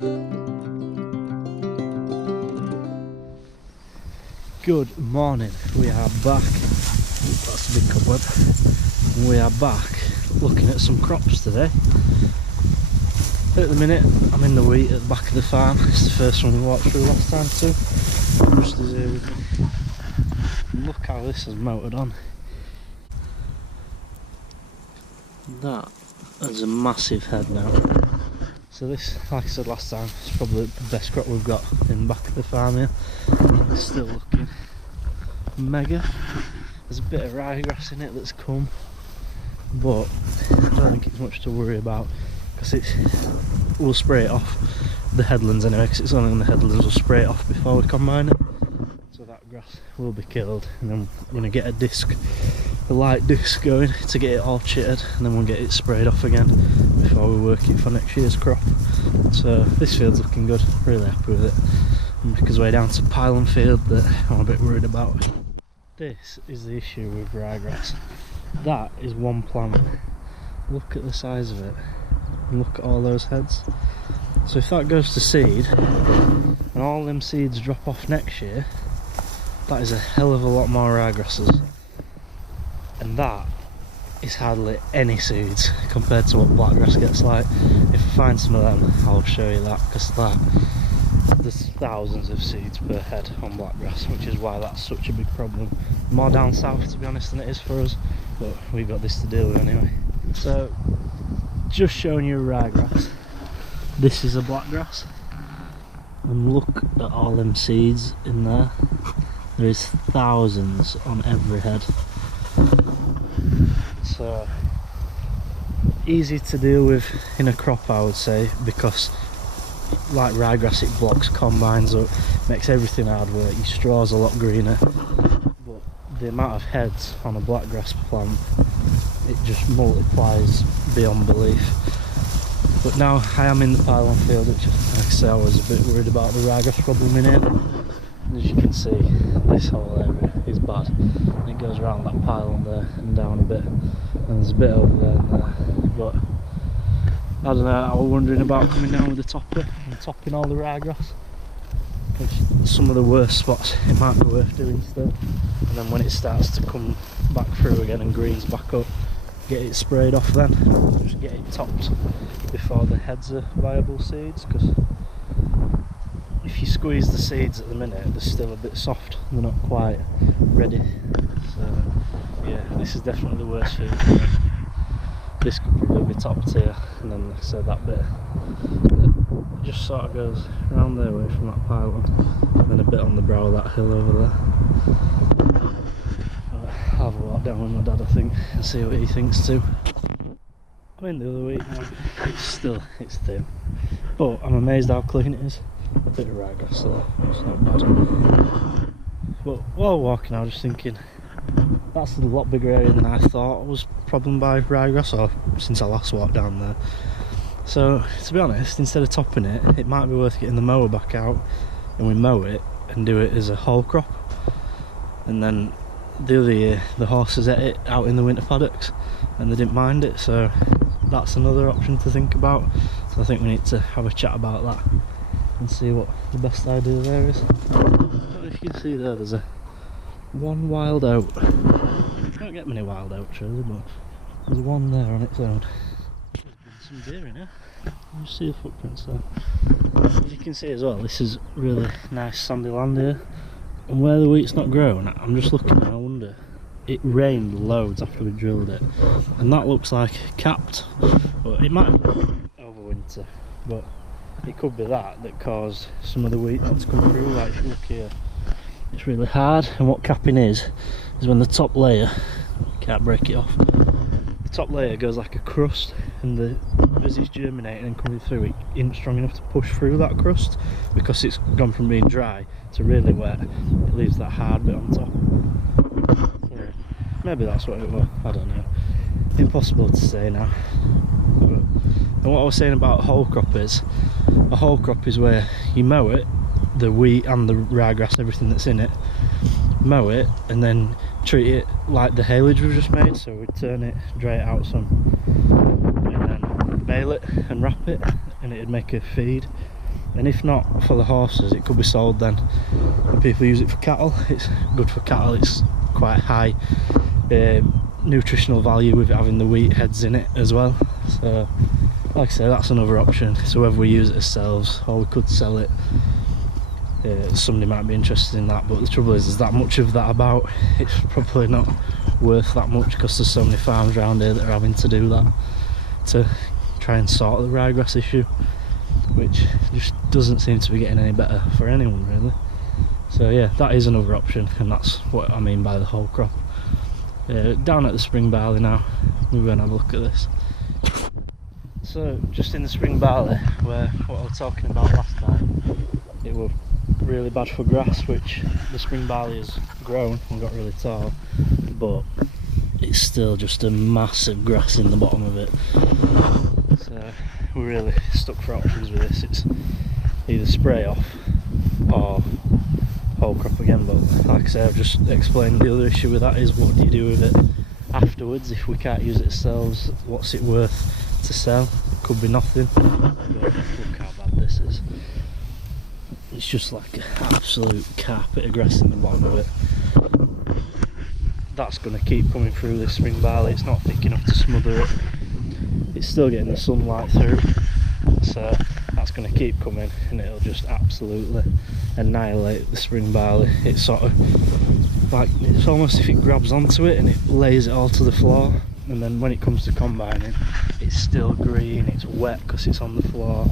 Good morning, we are back. That's a big cobweb. We are back looking at some crops today. At the minute, I'm in the wheat at the back of the farm. It's the first one we walked through last time too. Just as here with me. Look how this has motored on. That is a massive head now. So this, like I said last time, is probably the best crop we've got in the back of the farm here. It's still looking mega. There's a bit of ryegrass in it that's come, but I don't think it's much to worry about because we'll spray it off the headlands anyway, because it's only on the headlands. We'll spray it off before we combine it, so that grass will be killed, and then we're going to get a light disc going to get it all chitted, and then we'll get it sprayed off again before we work it for next year's crop. So this field's looking good, really happy with it. And because we're down to pylon field that I'm a bit worried about. This is the issue with ryegrass. That is one plant. Look at the size of it. And look at all those heads. So if that goes to seed, and all them seeds drop off next year, that is a hell of a lot more ryegrasses. And that is hardly any seeds compared to what blackgrass gets like. If I find some of them, I'll show you that, because there's thousands of seeds per head on blackgrass, which is why that's such a big problem. More down south, to be honest, than it is for us, but we've got this to deal with anyway. So, just showing you ryegrass. This is a blackgrass, and look at all them seeds in there. There is thousands on every head. So easy to deal with in a crop, I would say, because like ryegrass, it blocks combines up, makes everything hard work. Your straw's a lot greener, but the amount of heads on a blackgrass plant, it just multiplies beyond belief. But now I am in the pylon field, which, like I say, I was a bit worried about the ryegrass problem in it. As you can see, this whole area is bad. It goes around that pylon there and down a bit, and there's a bit over there and there. But I don't know, I was wondering about coming down with the topper and topping all the ryegrass. Some of the worst spots it might be worth doing still, and then when it starts to come back through again and greens back up, get it sprayed off then. Just get it topped before the heads are viable seeds, because if you squeeze the seeds at the minute, they're still a bit soft, they're not quite ready. So yeah, this is definitely the worst field for me. This could probably be topped here, and then like I said, that bit it just sort of goes around there away from that pylon, and then a bit on the brow of that hill over there. I'll have a walk down with my dad, I think, and see what he thinks too. I'm in the other week now. It's thin, but I'm amazed how clean it is. A bit of ryegrass there, it's not bad. But while walking, I was just thinking, that's a lot bigger area than I thought was problem by ryegrass, or since I last walked down there. So to be honest, instead of topping it, it might be worth getting the mower back out and we mow it and do it as a whole crop. And then the other year the horses ate it out in the winter paddocks and they didn't mind it, so that's another option to think about. So I think we need to have a chat about that and see what the best idea there is. I don't know if you can see there, there's one wild oat. You don't get many wild oats really, but there's one there on its own. There's some deer in here. You see the footprints there. As you can see as well, this is really nice sandy land here, and where the wheat's not grown, I'm just looking and I wonder, it rained loads after we drilled it, and that looks like capped, but it might be over winter, but it could be that caused some of the wheat not to come through. Like if you look here, it's really hard, and what capping is when the top layer, can't break it off, the top layer goes like a crust, and as it's germinating and coming through, it isn't strong enough to push through that crust, because it's gone from being dry to really wet. It leaves that hard bit on top. So maybe that's what it was, I don't know, impossible to say now. And what I was saying about a whole crop is where you mow it, the wheat and the ryegrass and everything that's in it, mow it and then treat it like the haylage we've just made. So we turn it, dry it out some, and then bale it and wrap it, and it'd make a feed. and if not for the horses, it could be sold then, and people use it for cattle. It's good for cattle. It's quite high nutritional value with having the wheat heads in it as well. So like I say, that's another option. So whether we use it ourselves or we could sell it, somebody might be interested in that, but the trouble is there's that much of that about. It's probably not worth that much because there's so many farms around here that are having to do that to try and sort the ryegrass issue, which just doesn't seem to be getting any better for anyone really. So yeah, that is another option, and that's what I mean by the whole crop. Down at the spring barley now, we're going to have a look at this. So just in the spring barley, where what I was talking about last time, it was really bad for grass, which the spring barley has grown and got really tall, but it's still just a massive grass in the bottom of it. So we're really stuck for options with this. It's either spray off or whole crop again, but like I say, I've just explained the other issue with that is what do you do with it afterwards if we can't use it ourselves? What's it worth to sell? Could be nothing. But look how bad this is. It's just like an absolute carpet of grass in the bottom of it. That's going to keep coming through this spring barley. It's not thick enough to smother it. It's still getting the sunlight through, so that's going to keep coming, and it'll just absolutely annihilate the spring barley. It's sort of like, it's almost if it grabs onto it and it lays it all to the floor, and then when it comes to combining, it's still green, it's wet because it's on the floor.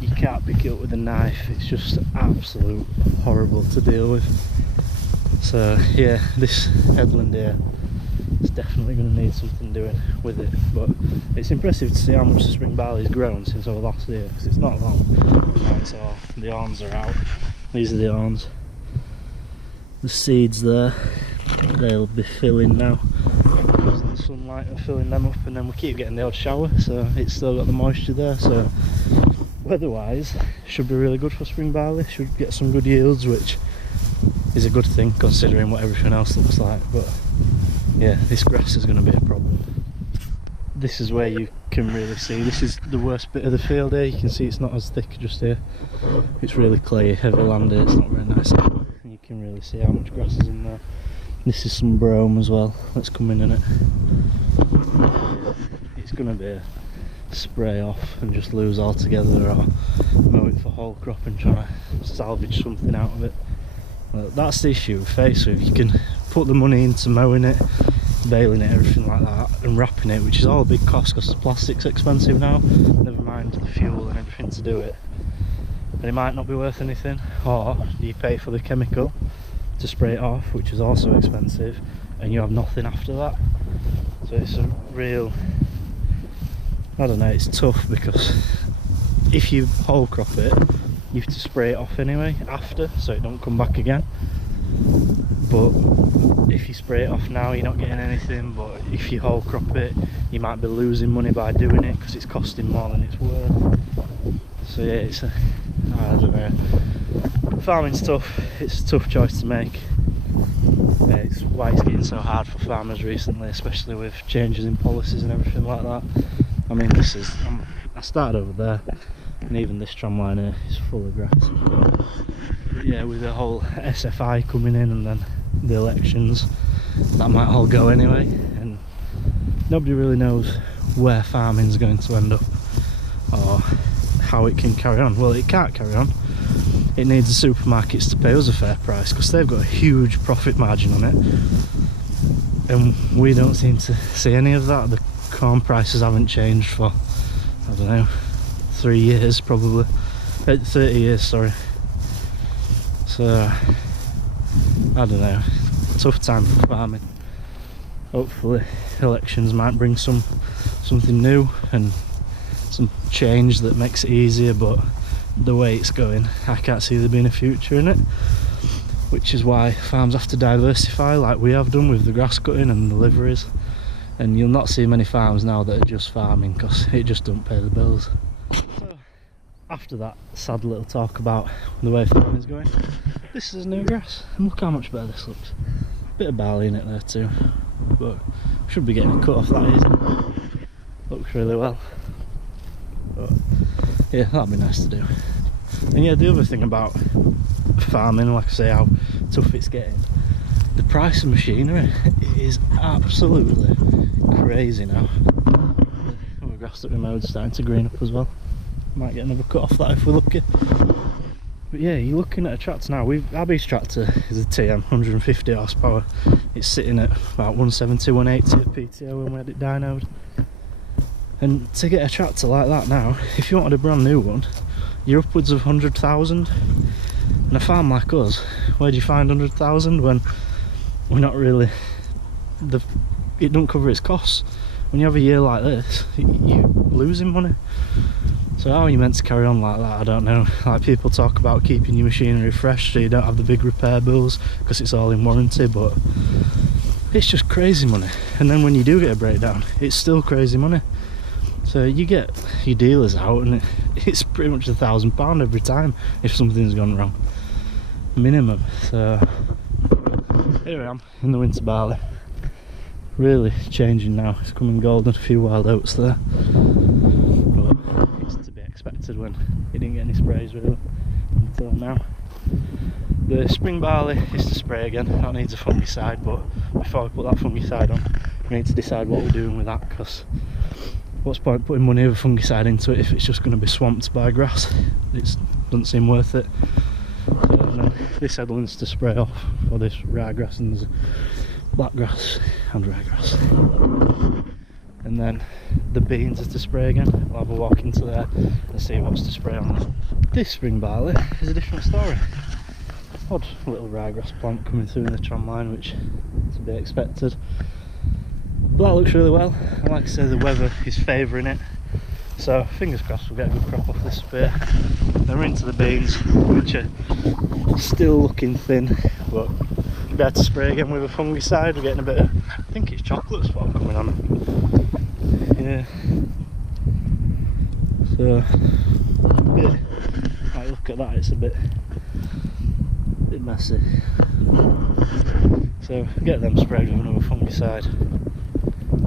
You can't pick it up with a knife. It's just absolute horrible to deal with. So yeah, this headland here is definitely going to need something doing with it, but it's impressive to see how much the spring barley's grown since over last year, because it's not long. Right, so the awns are out. These are the awns. The seeds there, they'll be filling now because the sunlight are filling them up, and then we keep getting the odd shower, so it's still got the moisture there. So weather-wise, should be really good for spring barley. Should get some good yields, which is a good thing considering what everything else looks like. But yeah, this grass is going to be a problem. This is where you can really see, this is the worst bit of the field here. You can see it's not as thick just here. It's really clayey, heavy land here. It's not very nice. And you can really see how much grass is in there. This is some brome as well that's coming in it. It's going to be a spray off and just lose altogether, or mow it for whole crop and try to salvage something out of it. Well, that's the issue we face with. You can put the money into mowing it, baling it, everything like that, and wrapping it, which is all a big cost because the plastic's expensive now, never mind the fuel and everything to do it. And it might not be worth anything, or you pay for the chemical to spray it off, which is also expensive, and you have nothing after that. So it's a real, I don't know, it's tough, because if you whole crop it, you have to spray it off anyway after, so it don't come back again. But if you spray it off now, you're not getting anything, but if you whole crop it, you might be losing money by doing it because it's costing more than it's worth. So yeah, it's a, I don't know, farming's tough. It's a tough choice to make. It's why it's getting so hard for farmers recently, especially with changes in policies and everything like that. I mean, this is, I started over there, and even this tram line here is full of grass. But yeah, with the whole SFI coming in and then the elections, that might all go anyway, and nobody really knows where farming's going to end up or how it can carry on. Well, it can't carry on. It needs the supermarkets to pay us a fair price because they've got a huge profit margin on it, and we don't seem to see any of that. The corn prices haven't changed for, I don't know, 3 years probably, 30 years, sorry. So I don't know, tough time for farming. Hopefully elections might bring something new and some change that makes it easier, but the way it's going, I can't see there being a future in it, which is why farms have to diversify like we have done with the grass cutting and deliveries. And you'll not see many farms now that are just farming because it just don't pay the bills. So after that sad little talk about the way farming's going, this is new grass, and look how much better this looks. Bit of barley in it there too, but should be getting a cut off that easy. Looks really well. But yeah, that'd be nice to do. And yeah, the other thing about farming, like I say, how tough it's getting, the price of machinery is absolutely crazy now. The grass that we mowed is starting to green up as well. Might get another cut off that if we're lucky. But yeah, you're looking at a tractor now. Abby's tractor is a TM, 150 horsepower. It's sitting at about 170, 180 at PTO when we had it dynoed. And to get a tractor like that now, if you wanted a brand new one, you're upwards of 100,000. And a farm like us, where do you find 100,000 when we're not really, it don't cover its costs. When you have a year like this, you're losing money. So how are you meant to carry on like that? I don't know. Like, people talk about keeping your machinery fresh so you don't have the big repair bills because it's all in warranty, but it's just crazy money. And then when you do get a breakdown, it's still crazy money. So you get your dealers out and it's pretty much £1,000 every time if something's gone wrong, minimum. So here I am in the winter barley, really changing now. It's coming golden, a few wild oats there, but it's to be expected when it didn't get any sprays really until now. The spring barley is to spray again. That needs a fungicide, but before we put that fungicide on, we need to decide what we're doing with that, because what's the point putting money of a fungicide into it if it's just going to be swamped by grass? It doesn't seem worth it. So, and then this headland's to spray off for this ryegrass and there's blackgrass and ryegrass. And then the beans are to spray again. I'll have a walk into there and see what's to spray on. This spring barley is a different story. Odd little ryegrass plant coming through in the tram line, which is to be expected. But that looks really well, and like I say, the weather is favouring it, so fingers crossed we'll get a good crop off this spear. Then we're into the beans, which are still looking thin, but we'll be able to spray again with a fungicide. We're getting a bit of, I think it's chocolate spot coming on. Yeah. So, like, look at that, it's a bit messy. So get them sprayed with another fungicide.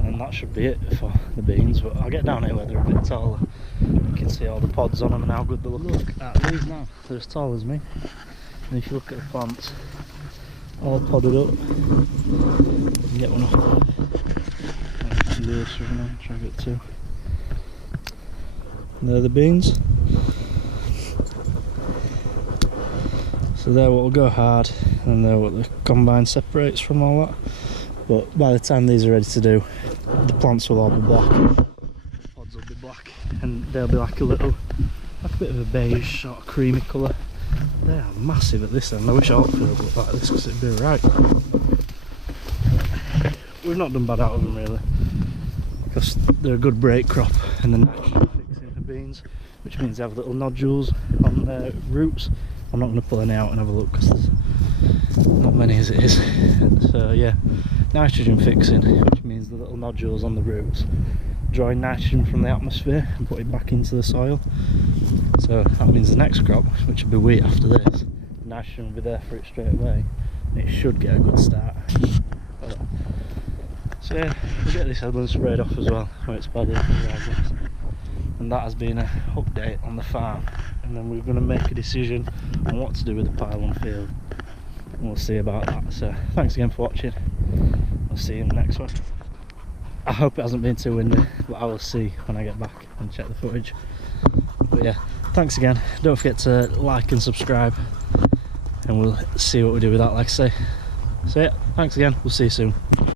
And that should be it for the beans, but I'll get down here where they're a bit taller. You can see all the pods on them and how good they look. Look at these now, they're as tall as me. And if you look at the plants, all podded up. You can get one off. I can do this for now, try to get two. And they're the beans. So they're what will go hard, and they're what the combine separates from all that. But by the time these are ready to do, the plants will all be black, the pods will be black, and they'll be like a little, like a bit of a beige sort of creamy colour. They are massive at this end. I wish all field looked like this because it'd be right. We've not done bad out of them really, because they're a good break crop and the nitrogen fixing for beans, which means they have little nodules on their roots. I'm not going to pull any out and have a look because there's not many as it is. So yeah, nitrogen fixing, which means the little nodules on the roots drawing nitrogen from the atmosphere and put it back into the soil. So that means the next crop, which will be wheat after this, the nitrogen will be there for it straight away. It should get a good start. So yeah, we'll get this headland sprayed off as well where it's bad enough. And that has been an update on the farm, and then we're going to make a decision on what to do with the pylon field, and we'll see about that. So thanks again for watching. I'll see you in the next one. I hope it hasn't been too windy, but I will see when I get back and check the footage. But yeah, thanks again. Don't forget to like and subscribe, and we'll see what we do with that, like I say. So yeah, thanks again, we'll see you soon.